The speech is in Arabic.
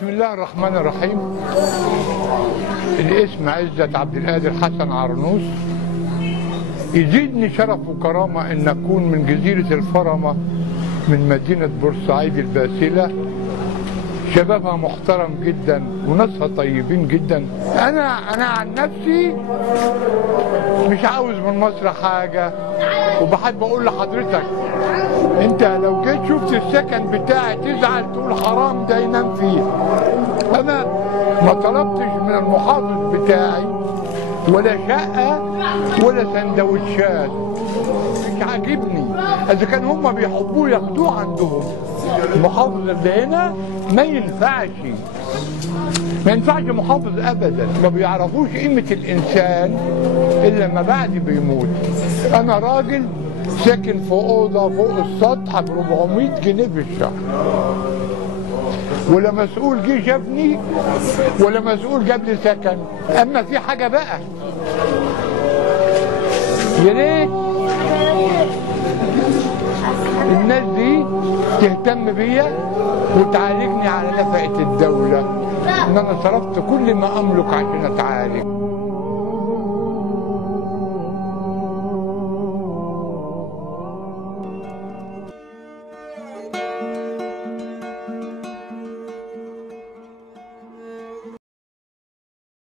بسم الله الرحمن الرحيم. الاسم عزت عبد القادر حسن عرنوس. يزيدني شرف وكرامة ان اكون من جزيرة الفرمة من مدينة بورسعيد الباسلة. شبابها محترم جدا وناسها طيبين جدا. انا عن نفسي مش عاوز من مصر حاجة، وبحب اقول لحضرتك انت لو جيت شفت السكن بتاعي تزعل تقول حرام ده ينام فيه. انا ما طلبتش من المحافظ بتاعي ولا شقة ولا سندوتشات، مش عاجبني. اذا كان هم بيحبوه ياخدوه عندهم. المحافظ اللي هنا ما ينفعش محافظ ابدا. ما بيعرفوش قيمة الانسان الا لما بعد بيموت. انا راجل ساكن في اوضه فوق السطح ب 400 جنيه في الشهر، ولا مسؤول جه شافني ولا مسؤول جاب لي سكن. اما في حاجه بقى، يا ريت الناس دي تهتم بيا وتعالجني على نفقه الدوله، ان انا صرفت كل ما املك عشان اتعالج.